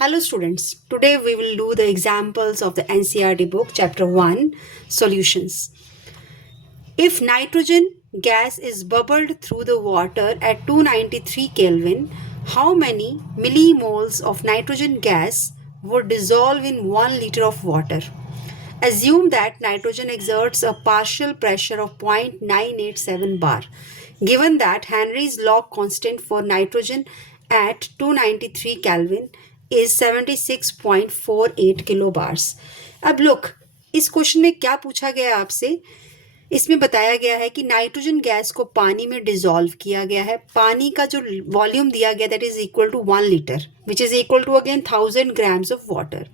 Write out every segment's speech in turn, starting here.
Hello students, today we will do the examples of the NCERT book chapter 1 solutions. If nitrogen gas is bubbled through the water at 293 Kelvin, how many millimoles of nitrogen gas would dissolve in 1 liter of water? Assume that nitrogen exerts a partial pressure of 0.987 bar. Given that Henry's law constant for nitrogen at 293 Kelvin is 76.48 kilobars. अब look, इस question में क्या पूछा गया है आपसे? इसमें बताया गया है कि नाइट्रोजन गैस को पानी में डिसॉल्व किया गया है. पानी का जो वॉल्यूम दिया गया that is equal to 1 litre which is equal to again 1000 grams of water.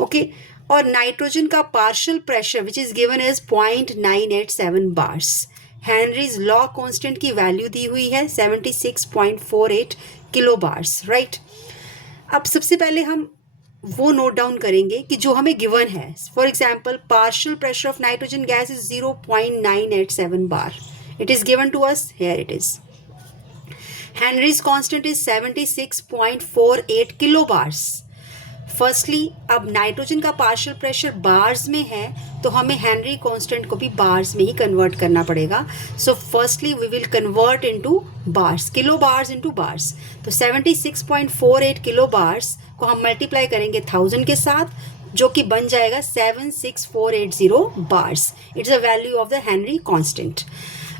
Okay, और नाइट्रोजन का partial pressure which is given as 0.987 bars. Henry's law constant की वैल्यू दी हुई है 76.48 किलो बार्स. राइट, अब सबसे पहले हम वो नोट डाउन करेंगे कि जो हमें गिवन है. For example, partial pressure of nitrogen gas is 0.987 bar. It is given to us, here it is. Henry's constant is 76.48 kilo bars. Firstly, अब नाइट्रोजन का पार्शियल प्रेशर बार्स में है तो हमें हेनरी कांस्टेंट को भी बार्स में ही कन्वर्ट करना पड़ेगा. So firstly we will convert into bars, kilo bars into bars. तो 76.48 किलो बार्स को हम मल्टीप्लाई करेंगे 1000 के साथ, जो कि बन जाएगा 76480 bars. It's a value of the Henry constant.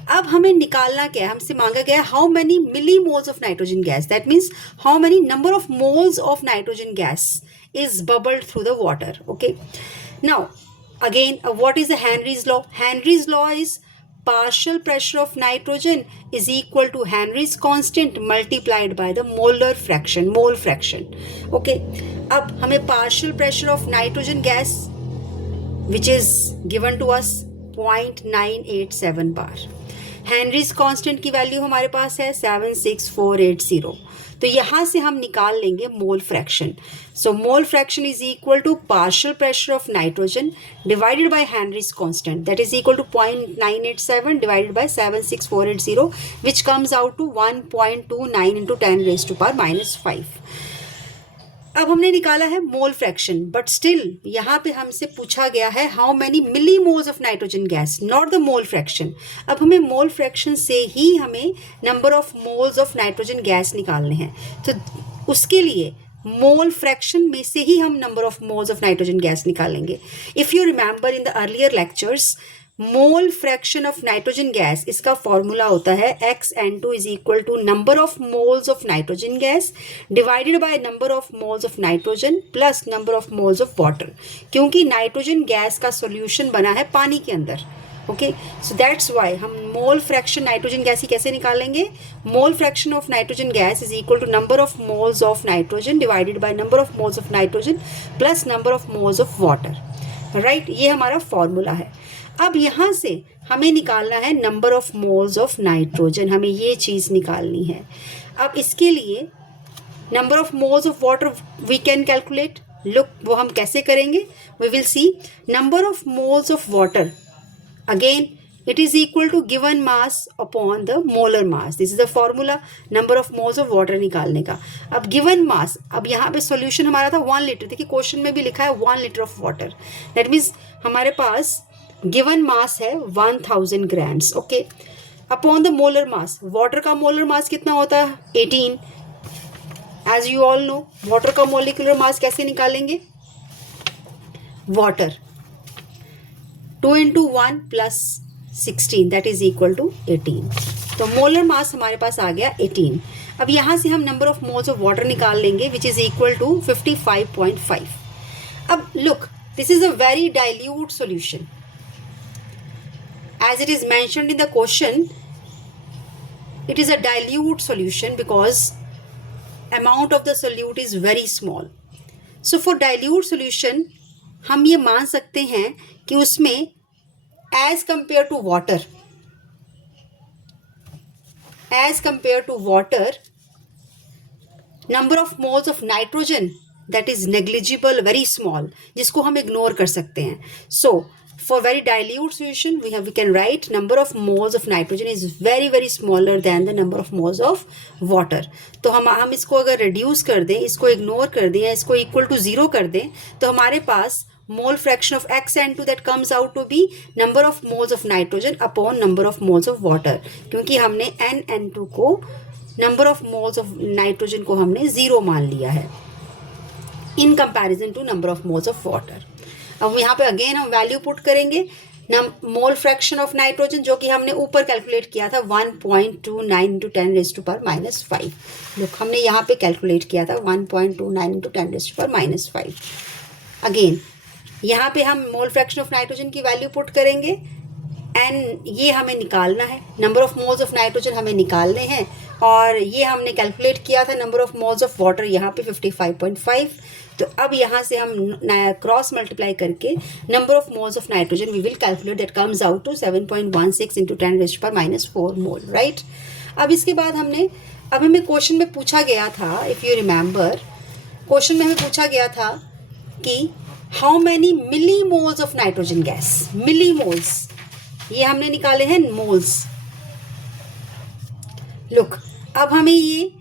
अब हमें निकालना क्या है? हमसे मांगा गया how many milli moles of nitrogen gas. That means how many number of moles of nitrogen gas is bubbled through the water. Okay, now again, what is the Henry's law? Henry's law is partial pressure of nitrogen is equal to Henry's constant multiplied by the molar fraction, mole fraction. Okay, अब हमें partial pressure of nitrogen gas which is given to us 0.987 bar. Henrys constant की value हमारे पास है 76480. तो यहाँ से हम निकाल लेंगे mole fraction. So mole fraction is equal to partial pressure of nitrogen divided by Henry's constant that is equal to 0.987 divided by 76480 which comes out to 1.29 into 10⁻⁻5. अब हमने निकाला है मोल फ्रैक्शन, बट स्टिल यहाँ पे हमसे पूछा गया है how many milli moles of nitrogen gas, not the mole fraction. अब हमें मोल फ्रैक्शन से ही हमें number of moles of nitrogen gas निकालने हैं. तो उसके लिए मोल फ्रैक्शन में से ही हम number of moles of nitrogen gas निकालेंगे. If you remember in the earlier lectures, mole fraction of nitrogen gas, इसका फॉर्मूला होता है XN2 is equal to number of moles of nitrogen gas divided by number of moles of nitrogen plus number of moles of water. क्योंकि nitrogen gas का solution बना है पानी के अंदर. ओके, सो दैट्स वाई हम मोल फ्रैक्शन नाइट्रोजन गैस ही कैसे निकालेंगे? Mole fraction of nitrogen gas is equal to number of moles of nitrogen divided by number of moles of nitrogen plus number of moles of water. Right, ये हमारा formula है. अब यहाँ से हमें निकालना है number of moles of nitrogen. हमें ये चीज़ निकालनी है. अब इसके लिए number of moles of water we can calculate. Look, वो हम कैसे करेंगे? We will see. Number of moles of water, again it is equal to given mass upon the molar mass. This is the formula number of moles of water निकालने का. अब given mass, अब यहाँ पे सॉल्यूशन हमारा था 1 litre. देखिए question में भी लिखा है 1 litre of water. That means हमारे पास गिवन मास है 1000 grams. Okay, upon the molar mass, water का मोलर मास कितना होता है? 18. As you all know, water का मोलिकुलर मास कैसे निकालेंगे? Water 2 into 1 plus 16 that is equal to 18. तो मोलर मास हमारे पास आ गया 18. अब यहाँ से हम number of moles of water निकाल लेंगे विच इज इक्वल टू 55.5. अब look, this is a very dilute solution. As it is mentioned in the question, it is a dilute solution because amount of the solute is very small. So for dilute solution, हम ये मान सकते हैं कि उसमें as compared to water, number of moles of nitrogen that is negligible, very small, जिसको हम ignore कर सकते हैं. So For very dilute solution, we can write number of moles of nitrogen is very smaller than the number of moles of water. तो हम इसको अगर reduce कर दें, इसको ignore कर दें या इसको equal to 0 कर दें, तो हमारे पास mole fraction of xN2 that comes out to be number of moles of nitrogen upon number of moles of water. क्योंकि हमने NN2 को number of moles of nitrogen को हमने 0 मान लिया है in comparison to number of moles of water. अब यहाँ पे अगेन हम वैल्यू पुट करेंगे मोल फ्रैक्शन ऑफ नाइट्रोजन जो कि हमने ऊपर कैलकुलेट किया था 1.29 into 10 raise to power minus 5. Look हमने यहाँ पे कैलकुलेट किया था 1.29 into 10 raise to power minus 5. Again यहाँ पे हम मोल फ्रैक्शन ऑफ नाइट्रोजन की वैल्यू पुट करेंगे एंड ये हमें निकालना है. Number of moles of nitrogen हमें निकालने हैं और ये हमने कैलकुलेट किया था number of moles of water यहाँ पे 55.5. तो अब यहाँ से हम क्रॉस मल्टीप्लाई करके number of moles of nitrogen we will calculate that comes out to 7.16 into 10 raise to power minus 4 mole. Right. अब इसके बाद हमें क्वेश्चन में पूछा गया था, इफ़ यू रिमेंबर, क्वेश्चन में हमें पूछा गया था कि how many milli moles of nitrogen gas. Milli moles ये हमने निकाले हैं मोल्स. लुक अब हमें ये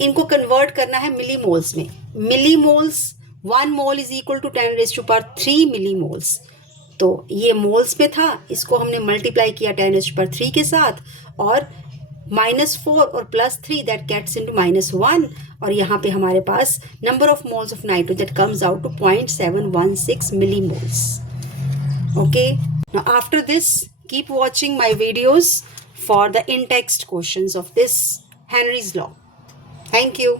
इनको कन्वर्ट करना है मिली मोल्स में. Milli moles 1 mole is equal to 10 raise to power 3 milli moles. तो ये मोल्स में था, इसको हमने मल्टीप्लाई किया 10 रेज़ टू पावर 3 के साथ और -4 और +3 दैट गेट्स इनटू -1 और यहाँ पे हमारे पास number of moles of nitrogen that comes out to 0.716 milli moles. Okay. Now after this keep watching my videos for the in-text questions of this Henry's law. Thank you.